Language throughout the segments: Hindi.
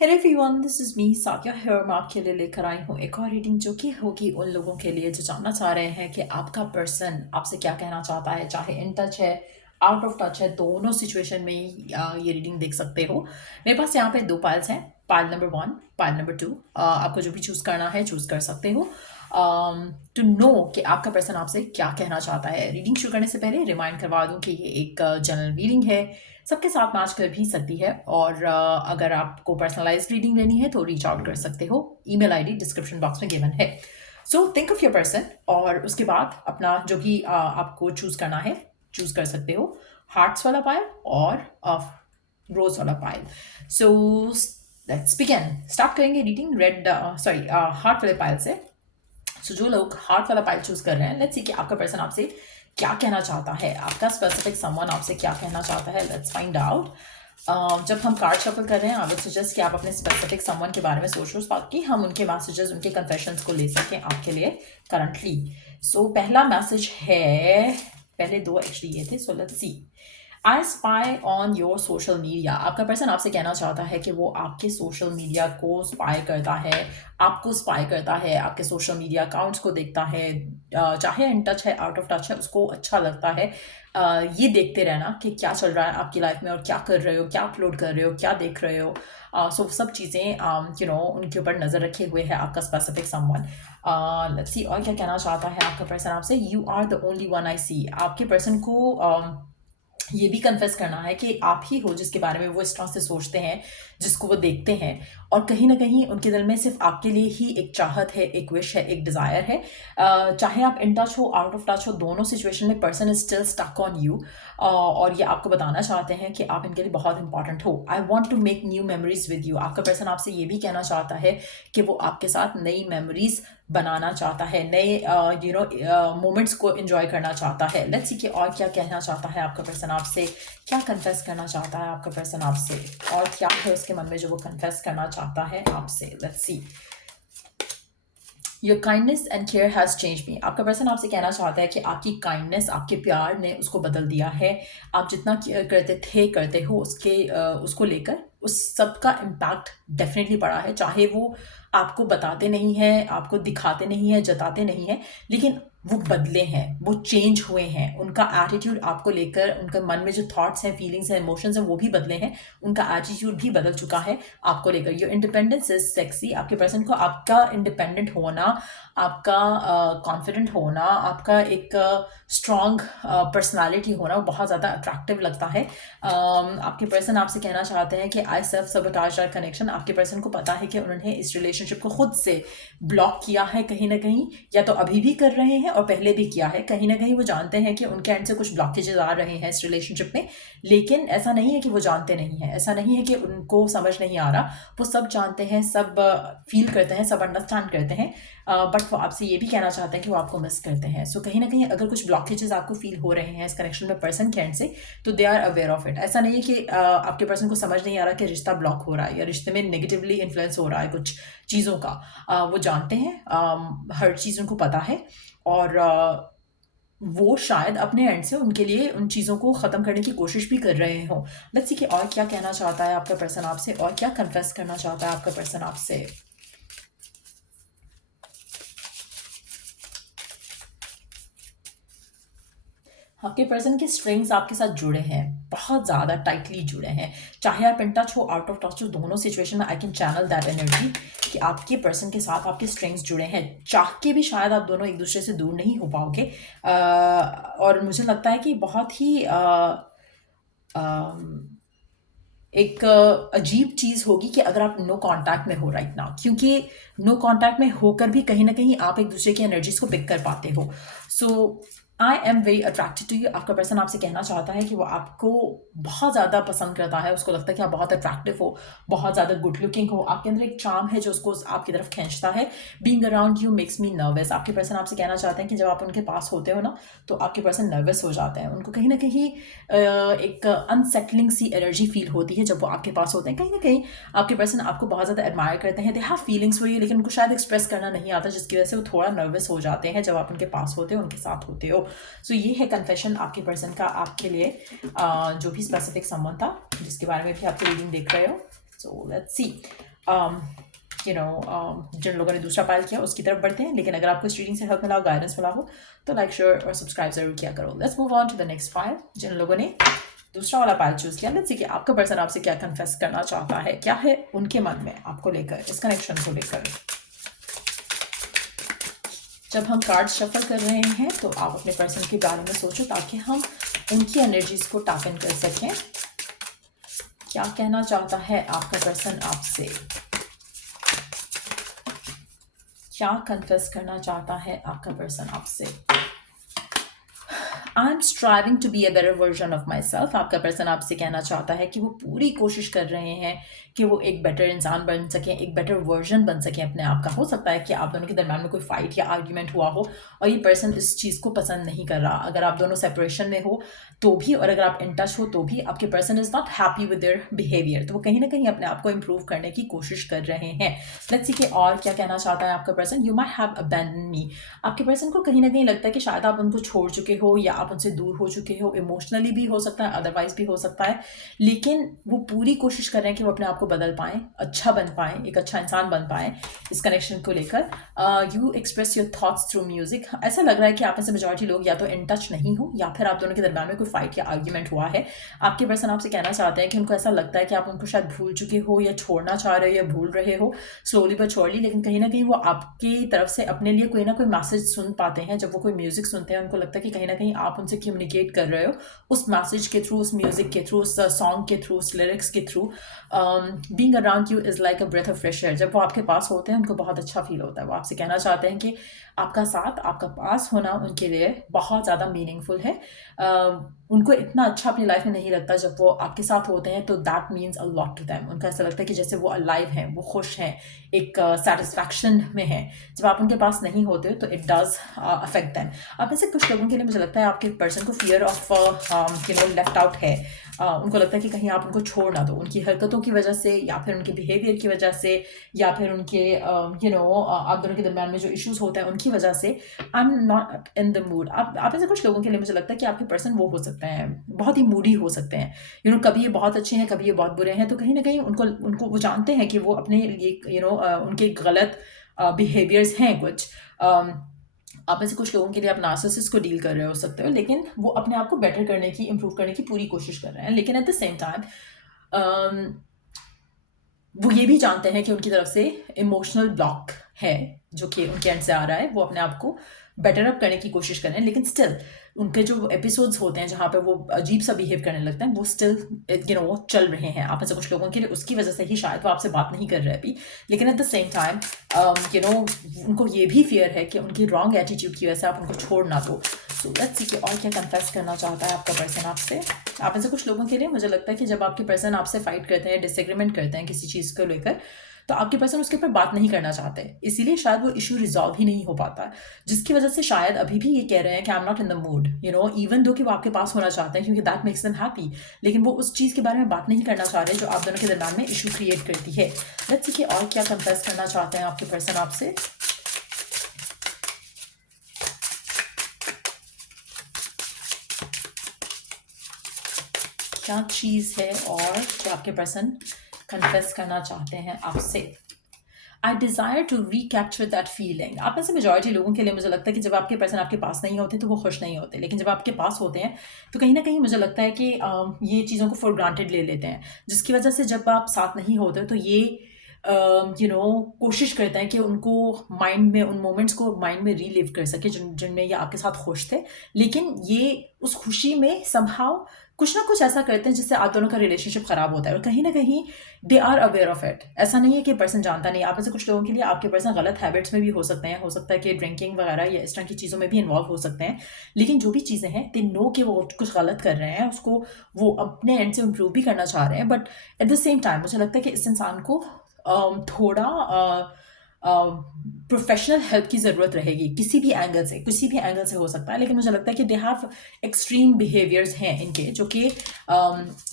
Hello everyone, this is me Sakiya here. मैं आपके लिए लेकर आई हूँ एक और रीडिंग जो कि होगी उन लोगों के लिए जो जानना चाह रहे हैं कि आपका पर्सन आपसे क्या कहना चाहता है, चाहे इन टच है, आउट ऑफ टच है, दोनों सिचुएशन में ही ये रीडिंग देख सकते हो। मेरे पास यहाँ पे दो पाइल्स हैं, पाइल नंबर 1, पाइल नंबर 2। आपको जो भी चूज़ करना है चूज़ कर सकते हो टू नो कि आपका पर्सन आपसे क्या कहना चाहता है। रीडिंग शुरू करने से पहले रिमाइंड करवा दूं कि ये एक जनरल रीडिंग है, सबके साथ मैच कर भी सकती है। और अगर आपको पर्सनलाइज्ड रीडिंग लेनी है तो रीच आउट कर सकते हो। ईमेल आईडी डिस्क्रिप्शन बॉक्स में गिवन है। So think of your person और उसके बाद अपना जो भी आपको चूज करना है चूज कर सकते हो। हार्ट्स वाला पायल और रोज वाला pile. So let's begin. Start करेंगे रीडिंग रेड सॉरी हार्ट वाले पायल से। सो जो लोग हार्ट वाला पाइल चूज कर रहे हैं, लेट्स सी कि आपका पर्सन आपसे क्या कहना चाहता है, आपका स्पेसिफिक समवन आपसे क्या कहना चाहता है। Let's find out. जब हम कार्ड शफल कर रहे हैं, आई वुड सजेस्ट कि आप अपने स्पेसिफिक समवन के बारे में सोचो ताकि हम उनके मैसेजेस, उनके कन्फेशंस को ले सकें आपके लिए करंटली। सो पहला मैसेज है, पहले दो एक्चुअली ये थे। So let's see. I spy on your social media. आपका पर्सन आपसे कहना चाहता है कि वो आपके सोशल मीडिया को स्पाई करता है, आपको स्पाई करता है, आपके सोशल मीडिया अकाउंट्स को देखता है। चाहे इन टच है, आउट ऑफ टच है, उसको अच्छा लगता है ये देखते रहना कि क्या चल रहा है आपकी लाइफ में और क्या कर रहे हो, क्या अपलोड कर रहे हो, क्या देख रहे हो। सो सब चीज़ें उनके ऊपर नज़र रखे हुए है आपका स्पेसिफिक समवन। लेट्स सी और क्या कहना चाहता है आपका पर्सन आपसे। You are the only one I see. आपके पर्सन को ये भी कन्फेस करना है कि आप ही हो जिसके बारे में वो इस तरह से सोचते हैं, जिसको वो देखते हैं। और कहीं ना कहीं उनके दिल में सिर्फ आपके लिए ही एक चाहत है, एक विश है, एक डिज़ायर है। चाहे आप इन टच हो, आउट ऑफ टच हो, दोनों सिचुएशन में person is still stuck on you. और ये आपको बताना चाहते हैं कि आप इनके लिए बहुत इंपॉर्टेंट हो। I want to make new memories with you. आपका पर्सन आपसे ये भी कहना चाहता है कि वो आपके साथ नई मेमोरीज बनाना चाहता है, नए मोमेंट्स को एंजॉय करना चाहता है। लेट्स सी कि और क्या कहना चाहता है आपका पर्सन आपसे, क्या कन्फेस करना चाहता है आपका पर्सन आपसे, और क्या है उसके मन में जो वो कन्फेस करना चाहता है आपसे। Let's see. Your kindness and care has change me. आपका पर्सन आपसे कहना चाहता है कि आपकी काइंडनेस, आपके प्यार ने उसको बदल दिया है। आप जितना केयर करते थे, करते हो, उसको लेकर उस सब का इम्पैक्ट डेफिनेटली पड़ा है। चाहे वो आपको बताते नहीं हैं, आपको दिखाते नहीं हैं, जताते नहीं हैं, लेकिन वो बदले हैं, वो चेंज हुए हैं। उनका एटीट्यूड आपको लेकर, उनके मन में जो थॉट्स हैं, फीलिंग्स हैं, इमोशंस हैं, वो भी बदले हैं। उनका एटीट्यूड भी बदल चुका है आपको लेकर। Your independence is sexy. आपके पर्सन को आपका इंडिपेंडेंट होना, आपका कॉन्फिडेंट होना, आपका एक स्ट्रॉन्ग पर्सनालिटी होना वो बहुत ज़्यादा अट्रैक्टिव लगता है। आपके पर्सन आपसे कहना चाहते हैं कि I self sabotage our connection. आपके पर्सन को पता है कि उन्होंने इस रिलेशनशिप को खुद से ब्लॉक किया है कहीं ना कहीं, या तो अभी भी कर रहे हैं और पहले भी किया है। कहीं ना कहीं वो जानते हैं कि उनके एंड से कुछ ब्लॉकेजेस आ रहे हैं इस रिलेशनशिप में, लेकिन ऐसा नहीं है कि वो जानते नहीं हैं, ऐसा नहीं है कि उनको समझ नहीं आ रहा। वो सब जानते हैं, सब फील करते हैं, सब अंडरस्टैंड करते हैं। बट वो आपसे ये भी कहना चाहते हैं कि वो आपको मिस करते हैं। सो कहीं ना कहीं अगर कुछ ब्लॉकेजेस आपको फील हो रहे हैं इस कनेक्शन में पर्सन के एंड से, तो they are aware of it. ऐसा नहीं है कि आपके पर्सन को समझ नहीं आ रहा कि रिश्ता ब्लॉक हो रहा है या रिश्ते में नेगेटिवली इन्फ्लुएंस हो रहा है कुछ चीज़ों का। वो जानते हैं, हर चीज़ उनको पता है। और वो शायद अपने एंड से उनके लिए उन चीज़ों को ख़त्म करने की कोशिश भी कर रहे हों। लेट्स सी कि और क्या कहना चाहता है आपका पर्सन आपसे, और क्या कन्फेस करना चाहता है आपका पर्सन आपसे। आपके पर्सन के स्ट्रिंग्स आपके साथ जुड़े हैं, बहुत ज़्यादा टाइटली जुड़े हैं। चाहे आप इन टच हो, आउट ऑफ टच हो, दोनों सिचुएशन में I can channel that energy कि आपके पर्सन के साथ आपके स्ट्रिंग्स जुड़े हैं। चाह के भी शायद आप दोनों एक दूसरे से दूर नहीं हो पाओगे। और मुझे लगता है कि बहुत ही एक अजीब चीज़ होगी कि अगर आप नो कांटेक्ट में हो राइट नाउ, क्योंकि नो कांटेक्ट में होकर भी कहीं ना कहीं आप एक दूसरे की एनर्जीज को पिक कर पाते हो। So I am very attracted to you. आपका पर्सन आपसे कहना चाहता है कि वो आपको बहुत ज़्यादा पसंद करता है, उसको लगता है कि आप बहुत अट्रैक्टिव हो, बहुत ज़्यादा गुड लुकिंग हो, आपके अंदर एक चार्म है जो उसको आपकी तरफ खींचता है। Being around you makes me nervous. आपके पर्सन आपसे कहना चाहते हैं कि जब आप उनके पास होते हो ना, तो आपके पर्सन नर्वस हो जाते हैं। उनको कहीं ना कहीं एक अनसेटलिंग सी एनर्जी फील होती है जब वो आपके पास होते हैं। कहीं ना कहीं आपके पर्सन आपको बहुत ज़्यादा एडमायर करते हैं, they have feelings for you, लेकिन उनको शायद एक्सप्रेस करना नहीं आता, जिसकी वजह से वो थोड़ा नर्वस हो जाते हैं जब आप उनके पास होते हो, उनके साथ होते हो। सो ये है कन्फेशन आपके पर्सन का आपके लिए, जो भी स्पेसिफिक समवन था जिसके बारे में भी आप रीडिंग देख रहे हो। So let's see. जिन लोगों ने दूसरा पायल किया उसकी तरफ बढ़ते हैं। लेकिन अगर आपको इस रीडिंग से हेल्प मिला, गाइडेंस मिला हो, तो लाइक, शेयर और सब्सक्राइब जरूर किया करो। Let's move on to the next pile. जिन लोगों ने दूसरा वाला पायल चूज किया, लेट्स सी कि आपका पर्सन आपसे क्या कन्फेस करना चाहता है, क्या है उनके मन में आपको लेकर, इस कनेक्शन को लेकर। जब हम कार्ड शफल कर रहे हैं तो आप अपने पर्सन के बारे में सोचो, ताकि हम उनकी एनर्जीज को टैप इन कर सकें। क्या कहना चाहता है आपका पर्सन आपसे, क्या कन्फेस करना चाहता है आपका पर्सन आपसे। I am striving to be a better version of myself. आपका पर्सन आपसे कहना चाहता है कि वो पूरी कोशिश कर रहे हैं कि वो एक बेटर इंसान बन सकें, एक बेटर वर्जन बन सकें अपने आप का। हो सकता है कि आप दोनों के दरम्यान में कोई फाइट या आर्ग्यूमेंट हुआ हो और ये पर्सन इस चीज़ को पसंद नहीं कर रहा। अगर आप दोनों सेपरेशन में हो तो भी, और अगर आप इन टच हो तो भी, आपके person is not happy with their behaviour. तो वो कहीं ना कहीं अपने आप को इम्प्रूव करने की कोशिश कर रहे हैं। लेट्स सी कि और क्या कहना चाहता है आपका person. You might have abandon me. आपके पर्सन को कहीं ना कहीं लगता है कि शायद आप उनको छोड़ चुके हो या आप उनसे दूर हो चुके हो। इमोशनली भी हो सकता है, अदरवाइज भी हो सकता है। लेकिन वो पूरी कोशिश कर रहे हैं कि वो अपने आप को बदल पाएं, अच्छा बन पाएं, एक अच्छा इंसान बन पाएं। इस कनेक्शन को लेकर you express your thoughts through music. ऐसा लग रहा है कि आप में से मेजॉरिटी लोग या तो इन टच नहीं हो, या फिर आप दोनों के दरम्यान में कोई फाइट या आर्ग्यूमेंट हुआ है। आपके पर्सन आपसे कहना चाहते हैं कि उनको ऐसा लगता है कि आप उनको शायद भूल चुके हो, या छोड़ना चाह रहे हो, या भूल रहे हो स्लोली बट श्योरली। लेकिन कहीं ना कहीं वो आपकी तरफ से अपने लिए कोई ना कोई मैसेज सुन पाते हैं। जब वो कोई म्यूजिक सुनते हैं, उनको लगता है कि कहीं ना कहीं आप उनसे कम्युनिकेट कर रहे हो उस मैसेज के थ्रू, उस म्यूजिक के थ्रू, उस सॉन्ग के थ्रू, उस लिरिक्स के through. Being around you is like a breath of fresh air. जब वो आपके पास होते हैं उनको बहुत अच्छा फील होता है। वो आपसे कहना चाहते हैं कि आपका साथ, आपका पास होना उनके लिए बहुत ज़्यादा मीनिंगफुल है। उनको इतना अच्छा अपनी लाइफ में नहीं लगता जब वो आपके साथ होते हैं, तो that means a lot to them. उनका ऐसा लगता है कि जैसे वो अलाइव हैं, वो खुश हैं, एक सेटिस्फैक्शन में हैं। जब आप उनके पास नहीं होते तो इट डज अफेक्ट देम। आप में से कुछ लोगों के लिए मुझे लगता है आपके पर्सन को फियर ऑफ लेफ्ट आउट है। उनको लगता है कि कहीं आप उनको छोड़ ना दो, उनकी हरकतों की वजह से, या फिर उनके बिहेवियर की वजह से, या फिर उनके आप दोनों के दरम्यान में जो इश्यूज होते हैं उनकी वजह से। I am not in the mood. आप ऐसे कुछ लोगों के लिए मुझे लगता है कि आपके पर्सन वो हो सकते हैं, बहुत ही मूडी हो सकते हैं। कभी ये बहुत अच्छे हैं, कभी ये बहुत बुरे हैं। तो कहीं ना कहीं उनको उनको वो जानते हैं कि वो अपने लिए उनके गलत बिहेवियर्स हैं कुछ। आप में से कुछ लोगों के लिए आप नार्सिसिस्ट को डील कर रहे हो सकते हो, लेकिन वो अपने आप को बेटर करने की, इम्प्रूव करने की पूरी कोशिश कर रहे हैं। लेकिन एट द सेम टाइम वो ये भी जानते हैं कि उनकी तरफ से इमोशनल ब्लॉक है जो कि उनके एंड से आ रहा है। वो अपने आप को बेटर अप करने की कोशिश कर रहे हैं, लेकिन स्टिल उनके जो एपिसोड्स होते हैं जहाँ पे वो अजीब सा बिहेव करने लगते हैं, वो स्टिल वो चल रहे हैं। आप में से कुछ लोगों के लिए उसकी वजह से ही शायद वो आपसे बात नहीं कर रहे अभी। लेकिन एट द सेम टाइम उनको ये भी फियर है कि उनकी रॉन्ग एटीट्यूड की वजह से आप उनको छोड़ ना दो। सो लेट्स सी कि और क्या कन्फेस करना चाहता है आपका पर्सन आपसे। आप में से कुछ लोगों के लिए मुझे लगता है कि जब आपके पर्सन आपसे फाइट करते हैं, डिसएग्रीमेंट करते हैं किसी चीज़ को लेकर, तो आपके पर्सन उसके ऊपर बात नहीं करना चाहते, इसीलिए शायद वो इशू रिजॉल्व ही नहीं हो पाता, जिसकी वजह से शायद अभी भी ये कह रहे हैं कि I am not in the mood, even though कि वो आपके पास होना चाहते हैं क्योंकि दैट मेक्स देम हैप्पी। लेकिन वो उस चीज़ के बारे में बात नहीं करना चाह रहे जो आप दोनों के दरम्यान में इशू क्रिएट करती है। लेट्स सी कि और क्या कन्फेस करना चाहते हैं आपके पर्सन आपसे। क्या चीज़ है और क्या आपके पर्सन कन्फेस करना चाहते हैं आपसे। I desire to recapture that feeling. आप में से मेजॉरिटी लोगों के लिए मुझे लगता है कि जब आपके पर्सन आपके पास नहीं होते तो वो खुश नहीं होते, लेकिन जब आपके पास होते हैं तो कहीं ना कहीं मुझे लगता है कि ये चीज़ों को फॉर ग्रांटेड ले लेते हैं, जिसकी वजह से जब आप साथ नहीं होते तो ये कोशिश करते हैं कि उनको माइंड में, उन मोमेंट्स को माइंड में रीलिव कर सके जिनमें ये आपके साथ खुश थे। लेकिन ये उस खुशी में समहाउ कुछ ना कुछ ऐसा करते हैं जिससे आप दोनों का रिलेशनशिप खराब होता है, और कहीं ना कहीं they are aware of it. ऐसा नहीं है कि पर्सन जानता नहीं। आप में से कुछ लोगों के लिए आपके पर्सन गलत हैबिट्स में भी हो सकते हैं, हो सकता है कि ड्रिंकिंग वगैरह या इस तरह की चीज़ों में भी इन्वॉल्व हो सकते हैं। लेकिन जो भी चीज़ें हैं, दे नो कि वो कुछ गलत कर रहे हैं, उसको वो अपने एंड से इम्प्रूव भी करना चाह रहे हैं। But at the same time मुझे लगता है कि इस इंसान को थोड़ा प्रोफेशनल हेल्प की ज़रूरत रहेगी, किसी भी एंगल से हो सकता है, लेकिन मुझे लगता है कि दे हैव एक्सट्रीम बिहेवियर्स हैं इनके, जो कि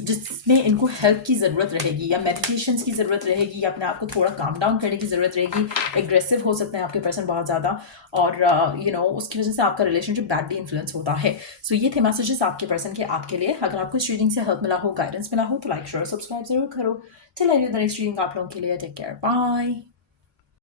जिसमें इनको हेल्प की ज़रूरत रहेगी, या मेडिटेशंस की ज़रूरत रहेगी, या अपने आप को थोड़ा काम डाउन करने की ज़रूरत रहेगी। एग्रेसिव हो सकते हैं आपके पर्सन बहुत ज़्यादा, और उसकी वजह से आपका रिलेशनशिप बैडली इन्फ्लुएंस होता है। सो ये थे मैसेजेस आपके पर्सन के आपके लिए। अगर आपको इस रीडिंग से हेल्प मिला हो, गाइडेंस मिला हो, तो लाइक शेयर सब्सक्राइब जरूर करो। Till I do the next reading आप लोगों के लिए, टेक केयर, बाय।